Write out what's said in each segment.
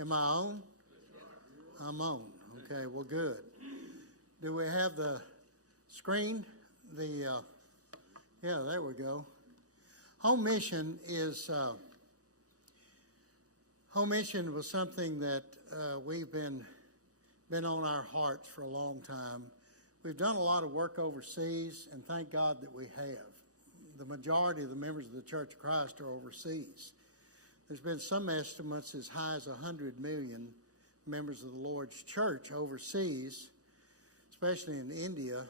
Am I on? I'm on. Okay, well, good. Do we have the screen? Yeah, there we go. Home mission was something that we've been on our hearts for a long time. We've done a lot of work overseas, and thank God that we have. The majority of the members of the Church of Christ are overseas. There's been some estimates as high as 100 million members of the Lord's Church overseas, especially in India,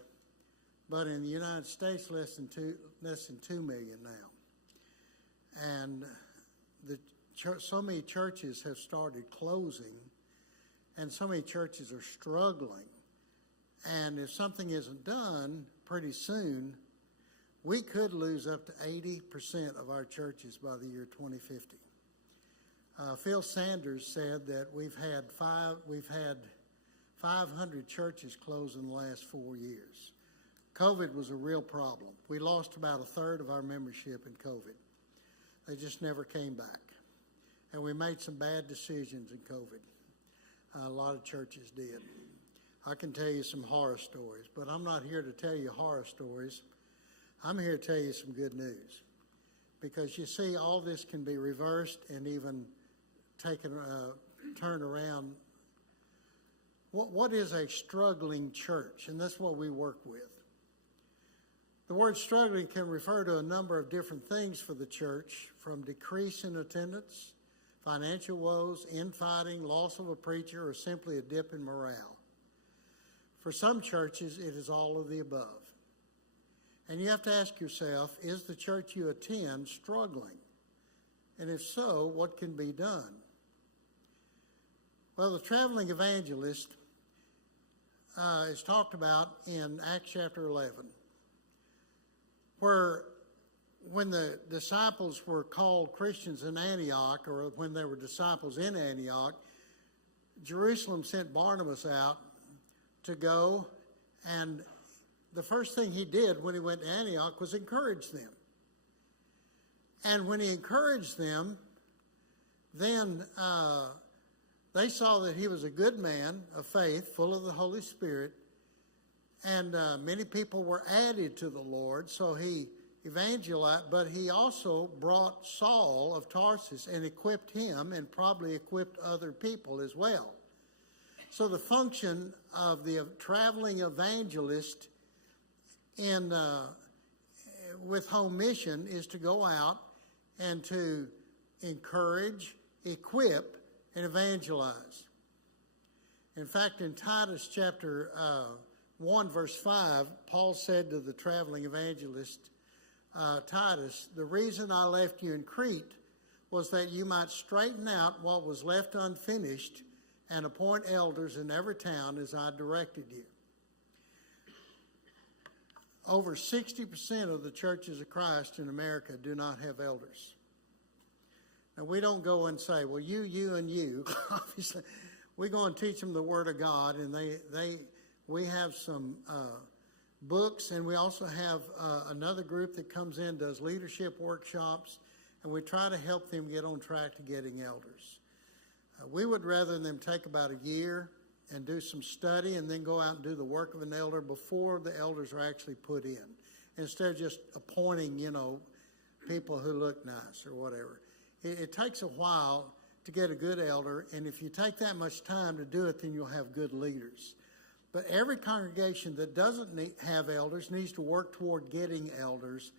but in the United States, less than 2 million now. And so many churches have started closing, and so many churches are struggling. And if something isn't done pretty soon, we could lose up to 80% of our churches by the year 2050. Phil Sanders said that we've had 500 churches close in the last 4 years. COVID was a real problem. We lost about a third of our membership in COVID. They just never came back. And we made some bad decisions in COVID. A lot of churches did. I can tell you some horror stories, but I'm not here to tell you horror stories. I'm here to tell you some good news. Because you see, all this can be reversed and even turned around. What is a struggling church? And that's what we work with. The word struggling can refer to a number of different things for the church, from decrease in attendance, financial woes, infighting, loss of a preacher, or simply a dip in morale. For some churches, it is all of the above. And you have to ask yourself, is the church you attend struggling? And if so, what can be done? Well, the traveling evangelist is talked about in Acts chapter 11, where when the disciples were called Christians in Antioch, or when they were disciples in Antioch, Jerusalem sent Barnabas out to go, and the first thing he did when he went to Antioch was encourage them. And when he encouraged them, then they saw that he was a good man of faith, full of the Holy Spirit, and many people were added to the Lord. So he evangelized, but he also brought Saul of Tarsus and equipped him, and probably equipped other people as well. So the function of the traveling evangelist with home mission is to go out and to encourage, equip, and evangelize. In fact, in Titus chapter 1, verse 5, Paul said to the traveling evangelist, Titus, the reason I left you in Crete was that you might straighten out what was left unfinished and appoint elders in every town as I directed you. Over 60% of the churches of Christ in America do not have elders. Now, we don't go and say, well, you, and you. Obviously, we go and teach them the Word of God, and we have some books, and we also have another group that comes in, does leadership workshops, and we try to help them get on track to getting elders. We would rather them take about a year and do some study and then go out and do the work of an elder before the elders are actually put in, instead of just appointing, people who look nice or whatever. It takes a while to get a good elder, and if you take that much time to do it, then you'll have good leaders. But every congregation that doesn't have elders needs to work toward getting elders,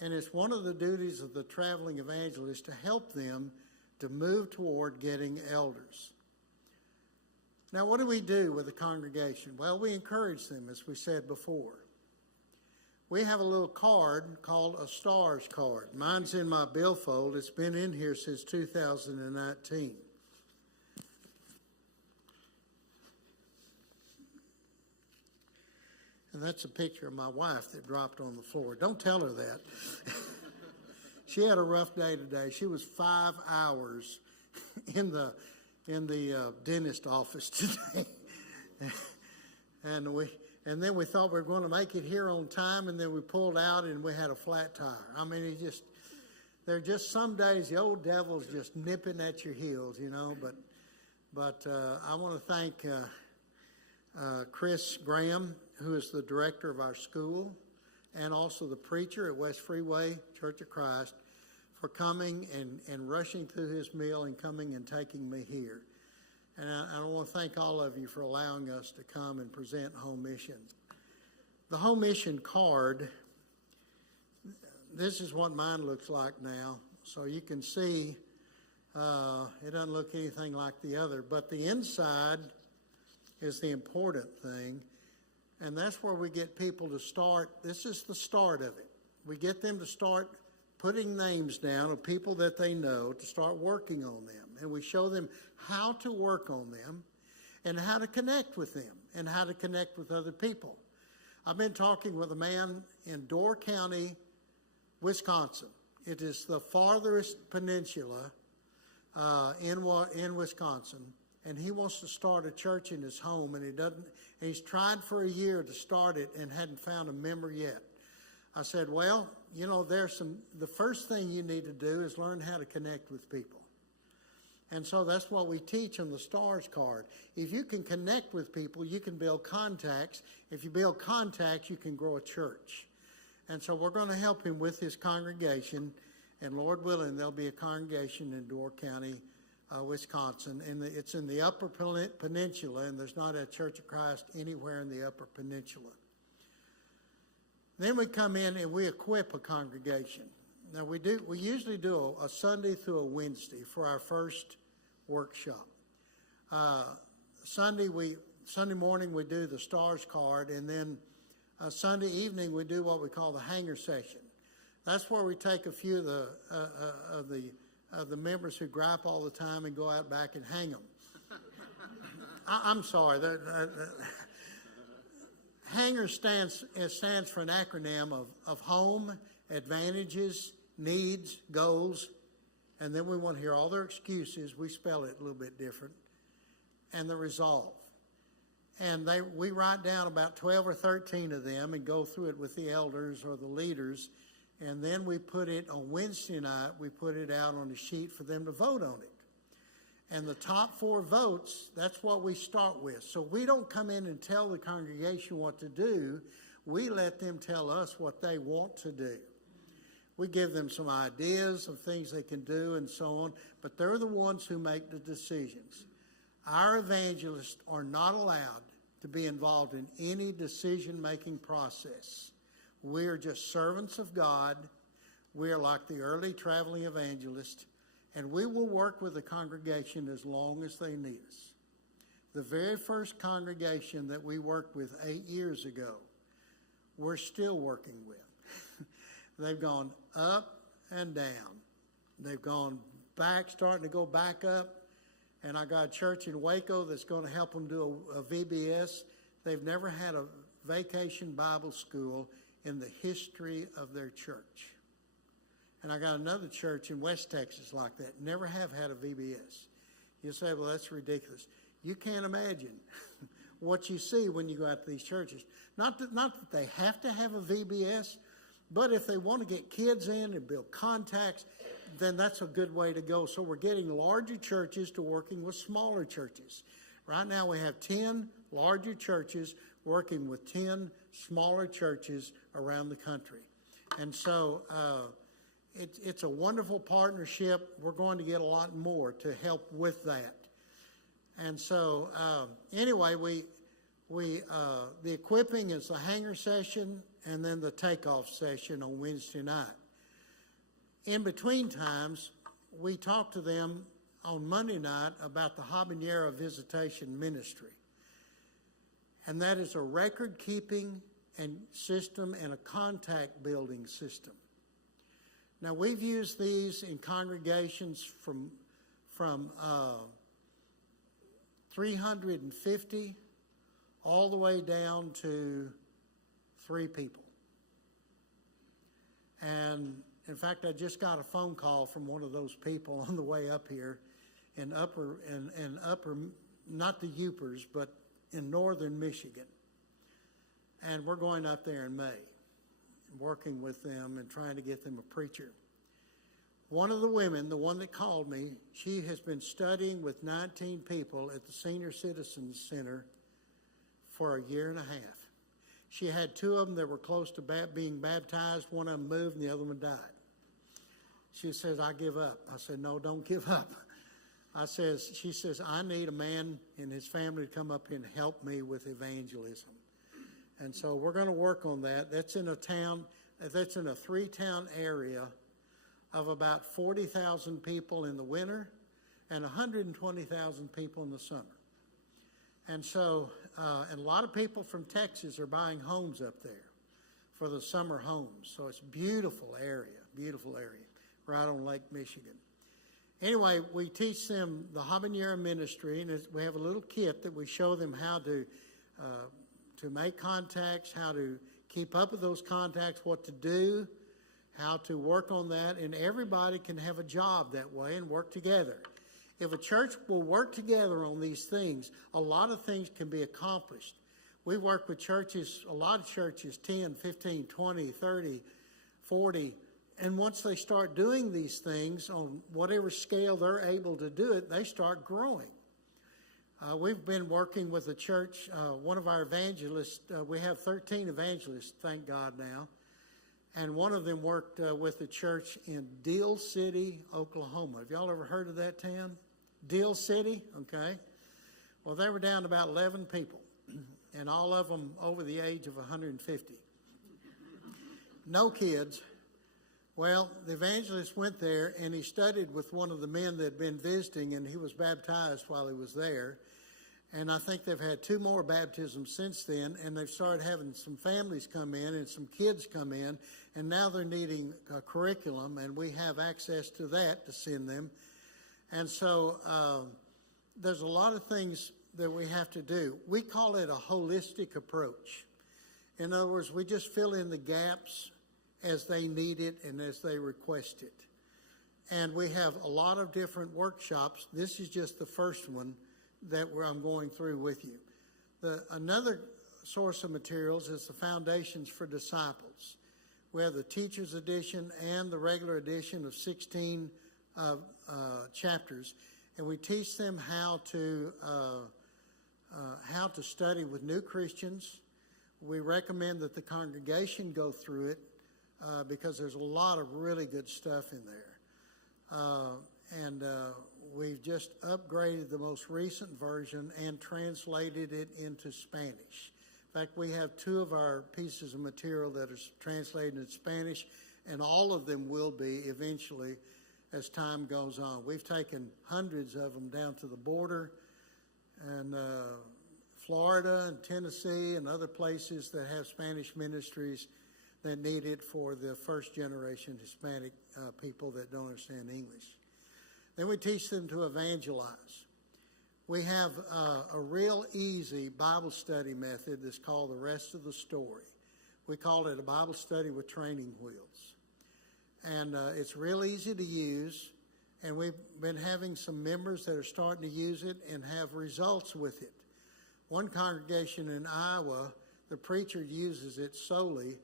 and it's one of the duties of the traveling evangelist to help them to move toward getting elders. Now, what do we do with the congregation? Well, we encourage them, as we said before. We have a little card called a STARS card. Mine's in my billfold. It's been in here since 2019. And that's a picture of my wife that dropped on the floor. Don't tell her that. She had a rough day today. She was 5 hours in the dentist office today. And then we thought we were going to make it here on time, and then we pulled out and we had a flat tire. I mean, there are just some days the old devil's just nipping at your heels, but But I want to thank Chris Graham, who is the director of our school, and also the preacher at West Freeway Church of Christ, for coming and rushing through his meal and coming and taking me here. And I want to thank all of you for allowing us to come and present Home Mission. The Home Mission card, this is what mine looks like now. So you can see it doesn't look anything like the other, but the inside is the important thing. And that's where we get people to start. This is the start of it. We get them to start putting names down of people that they know, to start working on them. And we show them how to work on them and how to connect with them and how to connect with other people. I've been talking with a man in Door County, Wisconsin. It is the farthest peninsula in Wisconsin. And he wants to start a church in his home, and he's tried for a year to start it and hadn't found a member yet. I said, well, you know, the first thing you need to do is learn how to connect with people. And so that's what we teach on the STARS card. If you can connect with people, you can build contacts. If you build contacts, you can grow a church. And so we're going to help him with his congregation, and Lord willing, there'll be a congregation in Door County, Wisconsin, and it's in the Upper Peninsula, and there's not a Church of Christ anywhere in the Upper Peninsula. Then we come in and we equip a congregation. Now we usually do a Sunday through a Wednesday for our first workshop. Sunday morning we do the STARS card, and then Sunday evening we do what we call the hanger session. That's where we take a few of the members who gripe all the time and go out back and hang them. I'm sorry. Hanger stands for an acronym of home, advantages, needs, goals, and then we want to hear all their excuses. We spell it a little bit different, and the resolve. And we write down about 12 or 13 of them and go through it with the elders or the leaders, and then we put it on Wednesday night, we put it out on a sheet for them to vote on it. And the top 4 votes, that's what we start with. So we don't come in and tell the congregation what to do. We let them tell us what they want to do. We give them some ideas of things they can do and so on, but they're the ones who make the decisions. Our evangelists are not allowed to be involved in any decision-making process. We are just servants of God. We are like the early traveling evangelists, and we will work with the congregation as long as they need us. The very first congregation that we worked with 8 years ago, we're still working with. They've gone up and down. They've gone back, starting to go back up. And I got a church in Waco that's going to help them do a VBS. They've never had a vacation Bible school in the history of their church. And I got another church in West Texas like that, never have had a VBS. You say, well, that's ridiculous. You can't imagine what you see when you go out to these churches. Not that they have to have a VBS, but if they want to get kids in and build contacts, then that's a good way to go. So we're getting larger churches to working with smaller churches. Right now we have 10 larger churches working with 10 smaller churches around the country. And so it's a wonderful partnership. We're going to get a lot more to help with that. And so anyway, the equipping is the hanger session and then the takeoff session on Wednesday night. In between times, we talk to them on Monday night about the Habanera Visitation Ministry. And that is a record-keeping and system and a contact building system. Now, we've used these in congregations from 350 all the way down to 3 people. And in fact, I just got a phone call from one of those people on the way up here in upper, not the Upers, but in northern Michigan. And we're going up there in May, working with them and trying to get them a preacher. One of the women, the one that called me, she has been studying with 19 people at the Senior Citizens Center for a year and a half. She had 2 of them that were close to being baptized. One of them moved and the other one died. She says, I give up. I said, no, don't give up. She says, I need a man and his family to come up here and help me with evangelism. And so we're going to work on that. That's in a 3-town area of about 40,000 people in the winter and 120,000 people in the summer. And so, and a lot of people from Texas are buying homes up there for the summer homes. So it's a beautiful area, right on Lake Michigan. Anyway, we teach them the habanero ministry, and we have a little kit that we show them how to make contacts, how to keep up with those contacts, what to do, how to work on that, and everybody can have a job that way and work together. If a church will work together on these things, a lot of things can be accomplished. We work with churches, a lot of churches, 10, 15, 20, 30, 40, and once they start doing these things on whatever scale they're able to do it, they start growing. We've been working with a church, one of our evangelists, we have 13 evangelists, thank God now, and one of them worked with a church in Deal City, Oklahoma. Have y'all ever heard of that town? Deal City, okay. Well, they were down to about 11 people, and all of them over the age of 150. No kids. Well, the evangelist went there, and he studied with one of the men that had been visiting, and he was baptized while he was there. And I think they've had 2 more baptisms since then, and they've started having some families come in and some kids come in, and now they're needing a curriculum, and we have access to that to send them. And so there's a lot of things that we have to do. We call it a holistic approach. In other words, we just fill in the gaps as they need it and as they request it. And we have a lot of different workshops. This is just the first one that I'm going through with you. Another source of materials is the Foundations for Disciples. We have the Teacher's Edition and the regular edition of 16 chapters, and we teach them how to study with new Christians. We recommend that the congregation go through it because there's a lot of really good stuff in there. And we've just upgraded the most recent version and translated it into Spanish. In fact, we have 2 of our pieces of material that are translated into Spanish, and all of them will be eventually as time goes on. We've taken hundreds of them down to the border, and Florida and Tennessee and other places that have Spanish ministries that need it for the first generation Hispanic people that don't understand English. Then we teach them to evangelize. We have a real easy Bible study method that's called The Rest of the Story. We call it a Bible study with training wheels. And it's real easy to use, and we've been having some members that are starting to use it and have results with it. One congregation in Iowa, the preacher uses it solely,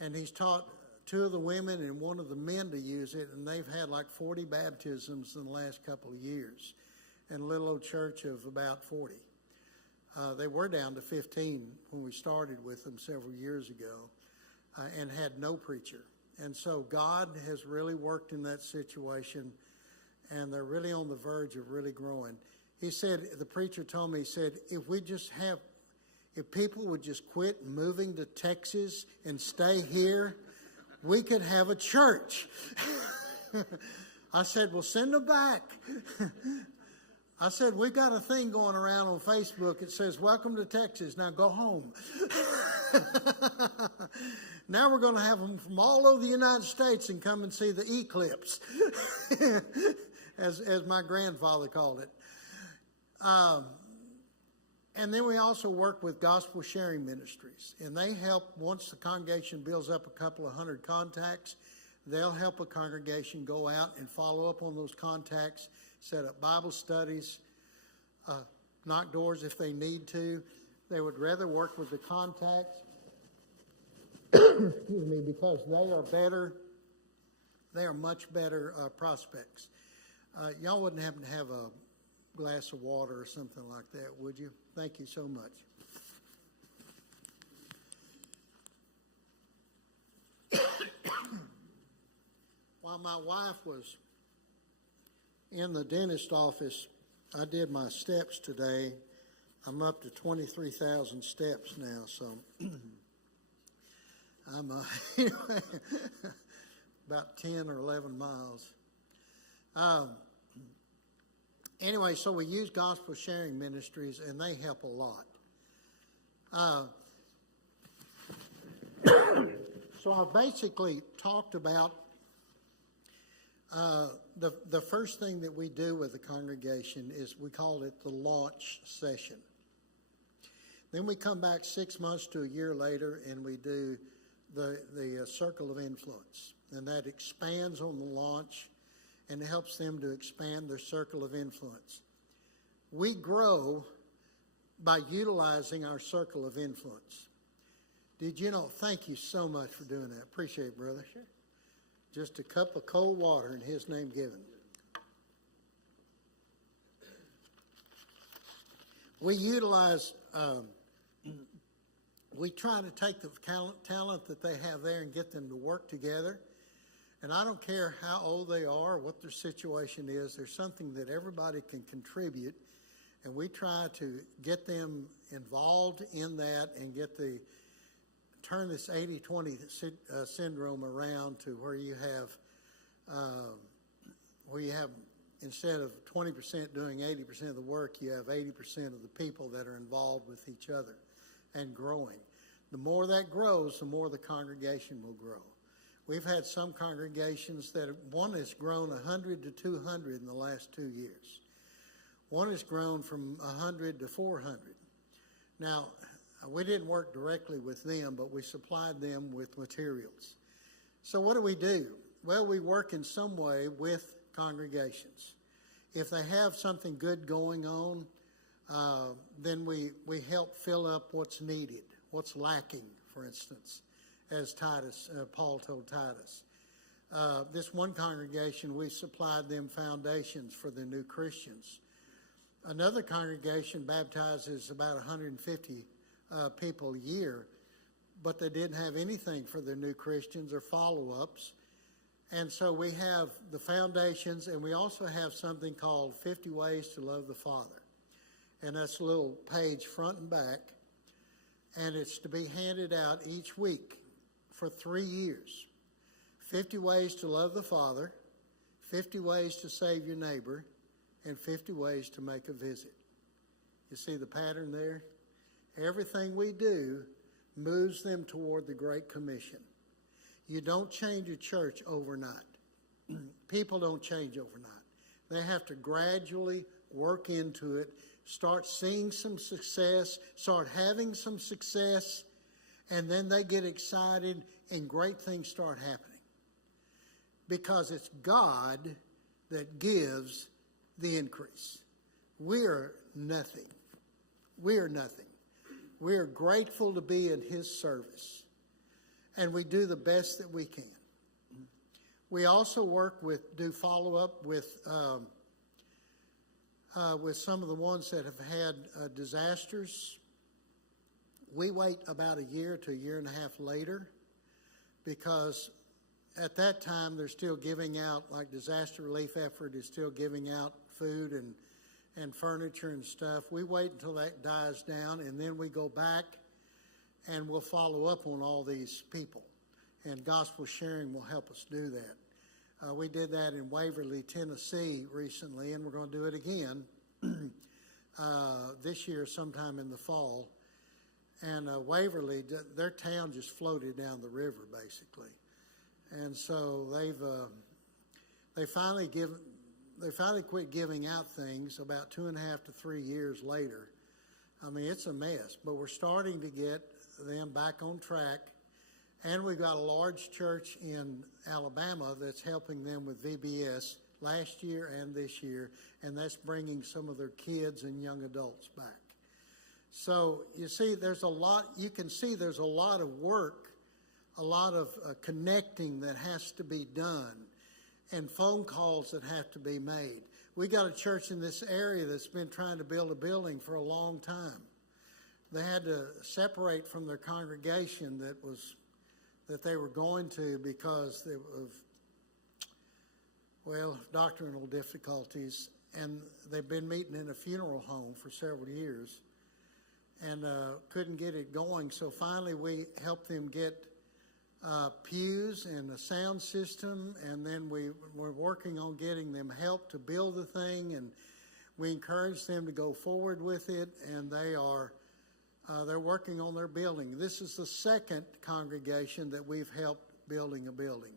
and he's taught 2 of the women and 1 of the men to use it, and they've had like 40 baptisms in the last couple of years in a little old church of about 40. They were down to 15 when we started with them several years ago and had no preacher. And so God has really worked in that situation, and they're really on the verge of really growing. He said, the preacher told me, he said, if people would just quit moving to Texas and stay here, we could have a church. I said, well, send them back. I said, we got a thing going around on Facebook. It says, welcome to Texas. Now go home. Now we're going to have them from all over the United States and come and see the eclipse, as my grandfather called it. And then we also work with gospel sharing ministries, and they help, once the congregation builds up a couple of hundred contacts, they'll help a congregation go out and follow up on those contacts, set up Bible studies, knock doors if they need to. They would rather work with the contacts, excuse me, because they are better they are much better prospects. Y'all wouldn't happen to have a glass of water or something like that, would you? Thank you so much. While my wife was in the dentist office, I did my steps today. I'm up to 23,000 steps now, so I'm about 10 or 11 miles. Anyway, so we use Gospel Sharing Ministries, and they help a lot. So I basically talked about the first thing that we do with the congregation is we call it the launch session. Then we come back 6 months to a year later and we do the circle of influence. And that expands on the launch and helps them to expand their circle of influence. We grow by utilizing our circle of influence. Did you know? Thank you so much for doing that. Appreciate it, brother. Sure. Just a cup of cold water in His name given. We utilize, we try to take the talent that they have there and get them to work together. And I don't care how old they are, what their situation is, there's something that everybody can contribute. And we try to get them involved in that and turn this 80-20 syndrome around to where you have instead of 20% doing 80% of the work, you have 80% of the people that are involved with each other and growing. The more that grows, the more the congregation will grow. We've had some congregations that one has grown 100 to 200 in the last 2 years. One has grown from 100 to 400. Now, we didn't work directly with them, but we supplied them with materials. So what do? Well, we work in some way with congregations. If they have something good going on, then we help fill up what's needed, what's lacking, for instance, as Paul told Titus. This one congregation, we supplied them foundations for the new Christians. Another congregation baptizes about 150 people a year, but they didn't have anything for their new Christians or follow-ups. And so we have the foundations, and we also have something called 50 Ways to Love the Father. And that's a little page front and back, and it's to be handed out each week for 3 years. 50 Ways to Love the Father, 50 Ways to Save Your Neighbor, and 50 Ways to Make a Visit. You see the pattern there? Everything we do moves them toward the Great Commission. You don't change a church overnight. People don't change overnight. They have to gradually work into it, start seeing some success, start having some success, and then they get excited and great things start happening. Because it's God that gives the increase. We're nothing. We're nothing. We are grateful to be in His service, and we do the best that we can. We also do follow-up with some of the ones that have had disasters. We wait about a year to a year and a half later, because at that time they're still giving out, like disaster relief effort is still giving out food and furniture and stuff. We wait until that dies down, and then we go back and we'll follow up on all these people. And Gospel Sharing will help us do that. We did that in Waverly, Tennessee recently, and we're going to do it again this year sometime in the fall. And Waverly, their town just floated down the river, basically. And so they finally quit giving out things about 2.5 to 3 years later. I mean, it's a mess, but we're starting to get them back on track. And we've got a large church in Alabama that's helping them with VBS last year and this year, and that's bringing some of their kids and young adults back. So you see, you can see there's a lot of work, a lot of connecting that has to be done. and phone calls that have to be made. We got a church in this area that's been trying to build a building for a long time. They had to separate from their congregation that they were going to because of, well, doctrinal difficulties, and they've been meeting in a funeral home for several years and couldn't get it going. So finally we helped them get pews and a sound system, and then we were working on getting them help to build the thing, and we encouraged them to go forward with it, and they're working on their building. This is the second congregation that we've helped building a building,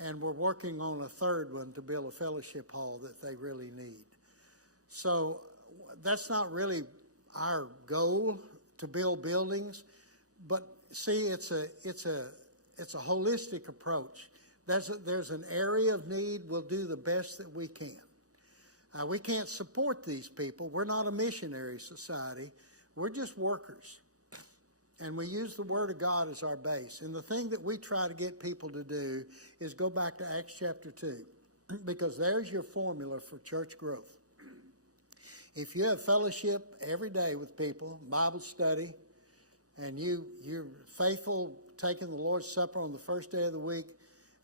and we're working on a third one to build a fellowship hall that they really need. So that's not really our goal, to build buildings, but see, it's a holistic approach. There's an area of need. We'll do the best that we can. We can't support these people. We're not a missionary society. We're just workers. And we use the Word of God as our base. And the thing that we try to get people to do is go back to Acts chapter 2, because there's your formula for church growth. If you have fellowship every day with people, Bible study, and you're faithful taking the Lord's Supper on the first day of the week,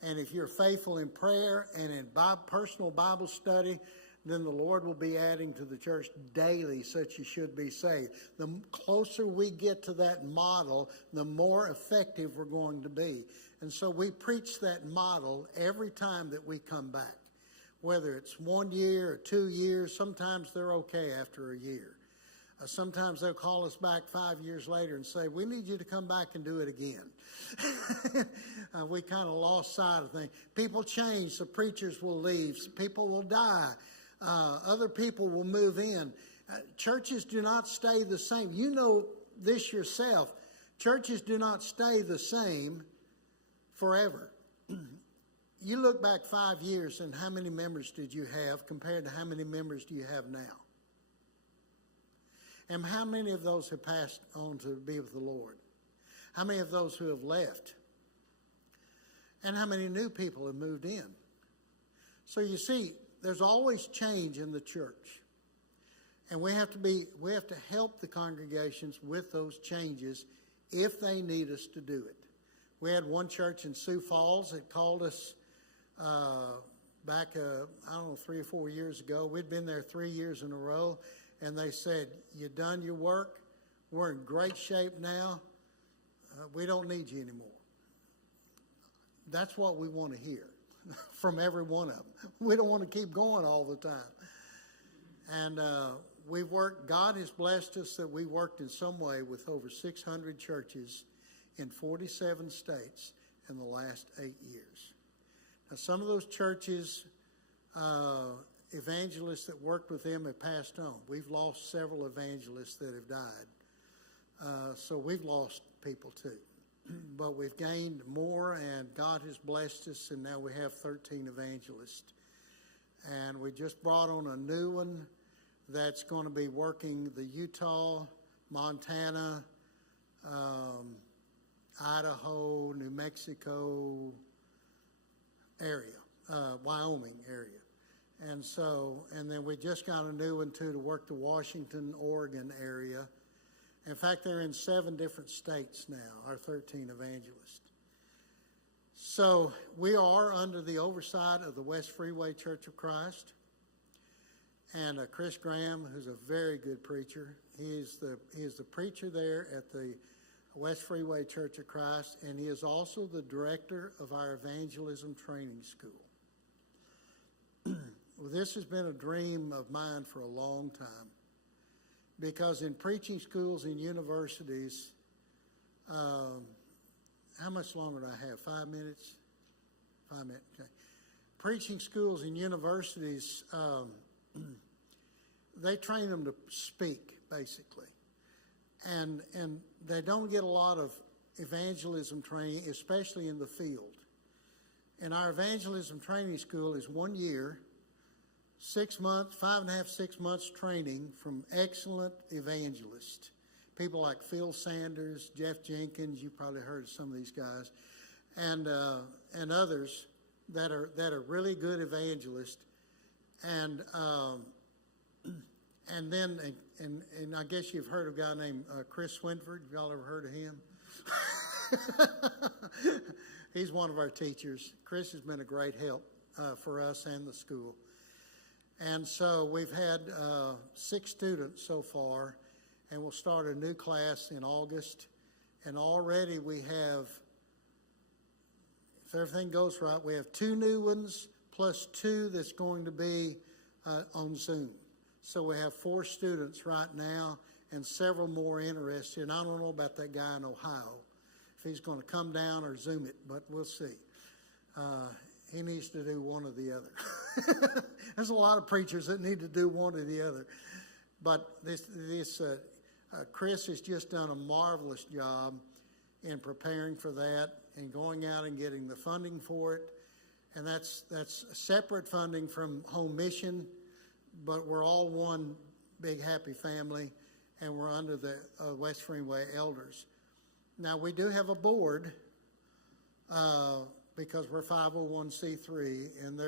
and if you're faithful in prayer and in personal Bible study, then the Lord will be adding to the church daily such you should be saved. The closer we get to that model, the more effective we're going to be. And so we preach that model every time that we come back, whether it's 1 year or 2 years. Sometimes they're okay after a year. Sometimes they'll call us back 5 years later and say, we need you to come back and do it again. We kind of lost sight of things. People change. The preachers will leave. People will die. Other people will move in. Churches do not stay the same. You know this yourself. Churches do not stay the same forever. You look back 5 years, and how many members did you have compared to how many members do you have now? And how many of those have passed on to be with the Lord? How many of those who have left? And how many new people have moved in? So you see, there's always change in the church. And we have to help the congregations with those changes if they need us to do it. We had one church in Sioux Falls that called us back, 3 or 4 years ago. We'd been there 3 years in a row. And they said, you done your work? We're in great shape now. We don't need you anymore. That's what we want to hear from every one of them. We don't want to keep going all the time. And we've worked, God has blessed us that we worked in some way with over 600 churches in 47 states in the last 8 years. Now, some of those churches, evangelists that worked with them have passed on. We've lost several evangelists that have died. So we've lost people too. But we've gained more, and God has blessed us, and now we have 13 evangelists. And we just brought on a new one that's going to be working the Utah, Montana, Idaho, New Mexico area, Wyoming area. And then we just got a new one too to work the Washington, Oregon area. In fact, they're in 7 different states now, our 13 evangelists. So we are under the oversight of the West Freeway Church of Christ. And Chris Graham, who's a very good preacher, he is the preacher there at the West Freeway Church of Christ, and he is also the director of our evangelism training school. Well, this has been a dream of mine for a long time, because in preaching schools and universities, how much longer do I have? 5 minutes? 5 minutes, okay. Preaching schools and universities, they train them to speak, basically. And they don't get a lot of evangelism training, especially in the field. And our evangelism training school is 1 year, 6 months, 5.5, 6 months training from excellent evangelists. People like Phil Sanders, Jeff Jenkins, you probably heard of some of these guys, and others that are really good evangelists, and then I guess you've heard of a guy named Chris Swinford. Have y'all ever heard of him? He's one of our teachers. Chris has been a great help for us and the school. And so we've had 6 students so far, and we'll start a new class in August. And already we have, if everything goes right, we have 2 new ones plus 2 that's going to be on Zoom. So we have 4 students right now and several more interested. And I don't know about that guy in Ohio, if he's going to come down or Zoom it, but we'll see. He needs to do one or the other. There's a lot of preachers that need to do one or the other. But Chris has just done a marvelous job in preparing for that and going out and getting the funding for it. And that's separate funding from Home Mission, but we're all one big happy family, and we're under the West Freeway Elders. Now, we do have a board because we're 501c3, and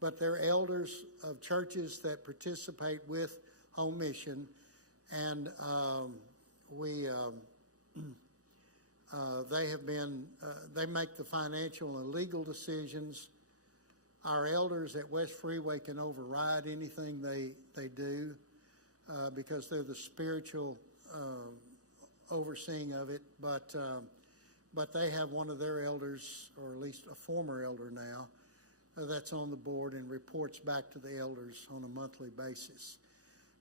but they're elders of churches that participate with Home Mission, and they make the financial and legal decisions. Our elders at West Freeway can override anything they do because they're the spiritual overseeing of it, but they have one of their elders, or at least a former elder now, that's on the board and reports back to the elders on a monthly basis.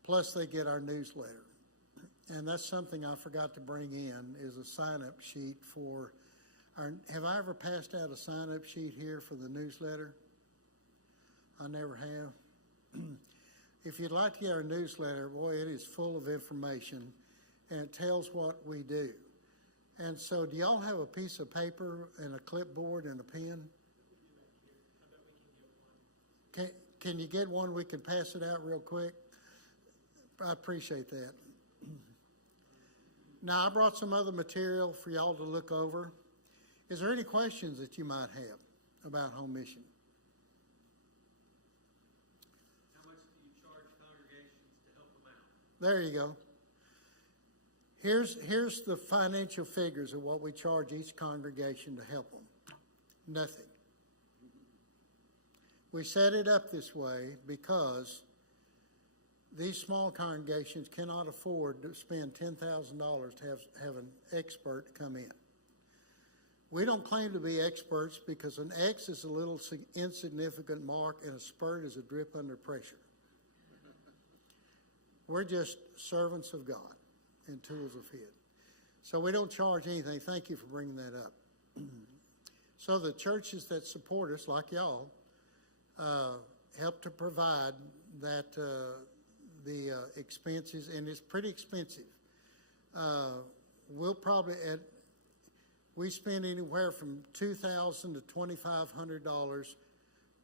Plus, they get our newsletter. And that's something I forgot to bring in, is a sign-up sheet for our... Have I ever passed out a sign-up sheet here for the newsletter? I never have. If you'd like to get our newsletter, boy, it is full of information, and it tells what we do. And so, do y'all have a piece of paper and a clipboard and a pen? Can you get one? We can pass it out real quick. I appreciate that. Now, I brought some other material for y'all to look over. Is there any questions that you might have about Home Mission? How much do you charge congregations to help them out? There you go. Here's the financial figures of what we charge each congregation to help them. Nothing. We set it up this way because these small congregations cannot afford to spend $10,000 to have an expert come in. We don't claim to be experts because an X is a little insignificant mark and a spurt is a drip under pressure. We're just servants of God and tools of His. So we don't charge anything. Thank you for bringing that up. So the churches that support us, like y'all, help to provide that the expenses, and it's pretty expensive. We spend anywhere from $2,000 to $2,500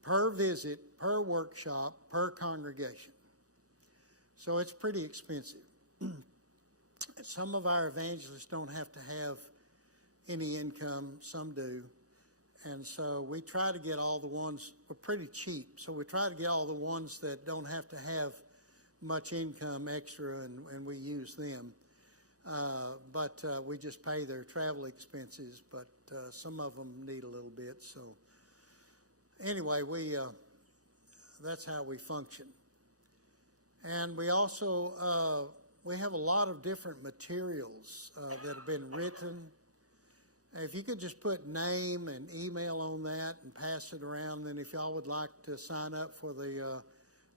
per visit, per workshop, per congregation. So it's pretty expensive. Some of our evangelists don't have to have any income, some do. And so we try to get all the ones, we're pretty cheap, so we try to get all the ones that don't have to have much income extra, and we use them. But we just pay their travel expenses, but some of them need a little bit. So anyway, that's how we function. And we also, we have a lot of different materials that have been written. If you could just put name and email on that and pass it around, then if y'all would like to sign up for the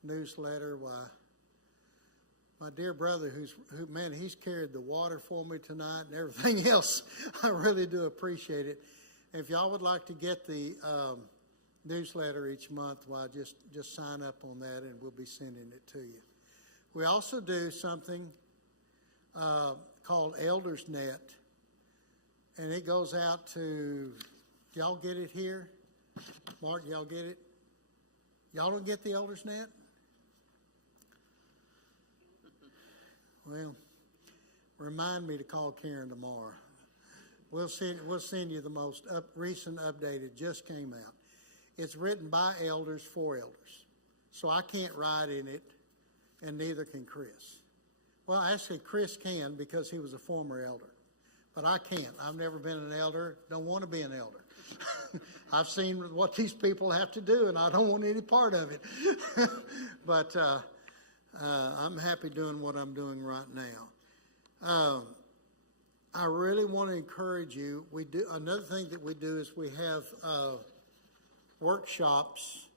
newsletter, why, my dear brother, he's carried the water for me tonight and everything else. I really do appreciate it. If y'all would like to get the newsletter each month, why, just sign up on that and we'll be sending it to you. We also do something called Elders Net. And it goes out to, y'all get it here? Mark, y'all get it? Y'all don't get the Elders Net? Well, remind me to call Karen tomorrow. We'll send you the most recent updated, just came out. It's written by elders for elders. So I can't write in it, and neither can Chris. Well, actually, Chris can because he was a former elder. But I can't. I've never been an elder, don't want to be an elder. I've seen what these people have to do, and I don't want any part of it. But I'm happy doing what I'm doing right now. I really want to encourage you. We do another thing that we do is we have workshops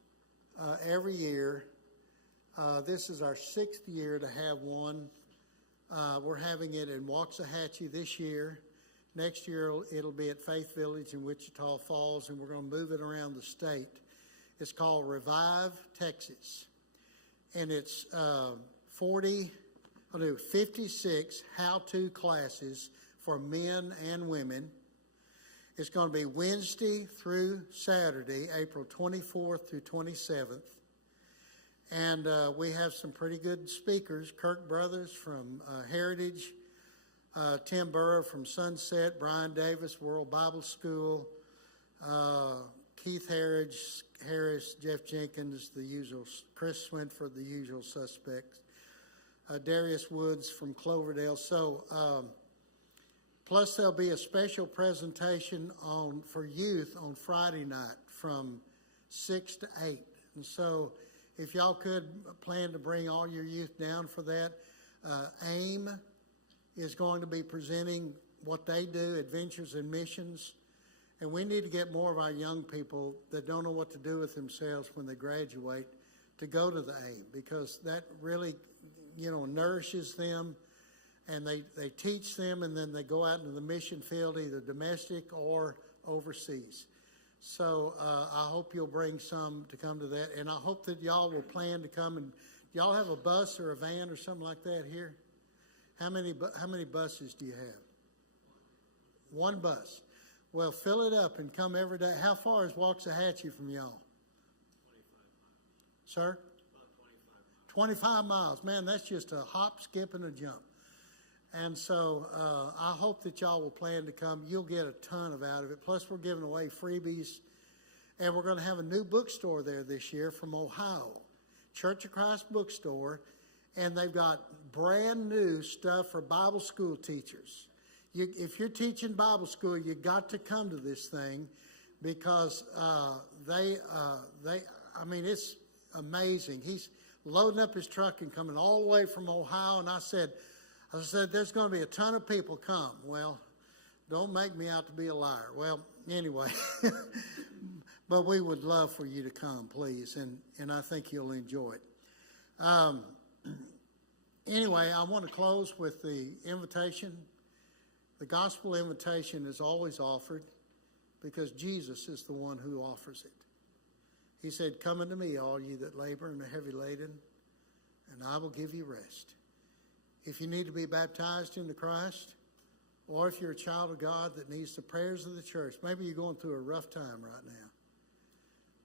every year. This is our 6th year to have one. We're having it in Waxahachie this year. Next year it'll be at Faith Village in Wichita Falls, and we're going to move it around the state. It's called Revive Texas, and it's 56 how-to classes for men and women. It's going to be Wednesday through Saturday, April 24th through 27th. And we have some pretty good speakers. Kirk Brothers from Heritage, Tim Burrow from Sunset, Brian Davis, World Bible School, Keith Harris, Jeff Jenkins, the usual, Chris Swinford, the usual suspects, Darius Woods from Cloverdale. So, plus there'll be a special presentation for youth on Friday night from 6 to 8. And so if y'all could plan to bring all your youth down for that. AIM is going to be presenting what they do, Adventures in Missions. And we need to get more of our young people that don't know what to do with themselves when they graduate to go to the AIM, because that really, nourishes them, and they teach them, and then they go out into the mission field, either domestic or overseas. So I hope you'll bring some to come to that, and I hope that y'all will plan to come. And y'all have a bus or a van or something like that here? How many buses do you have? One bus. Well, fill it up and come every day. How far is Waxahachie from y'all? 25 miles. Sir? About 25 miles. Man, that's just a hop, skip, and a jump. And so I hope that y'all will plan to come. You'll get a ton out of it. Plus, we're giving away freebies. And we're going to have a new bookstore there this year from Ohio, Church of Christ Bookstore. And they've got brand new stuff for Bible school teachers. If you're teaching Bible school, you got to come to this thing, because it's amazing. He's loading up his truck and coming all the way from Ohio. And I said, there's going to be a ton of people come. Well, don't make me out to be a liar. Well, anyway, but we would love for you to come, please. And I think you'll enjoy it. Anyway, I want to close with the invitation. The gospel invitation is always offered because Jesus is the one who offers it. He said, "Come unto me, all ye that labor and are heavy laden, and I will give you rest." If you need to be baptized into Christ, or if you're a child of God that needs the prayers of the church, maybe you're going through a rough time right now,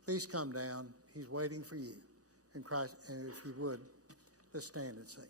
please come down. He's waiting for you in Christ. And if you would, let's stand and sing.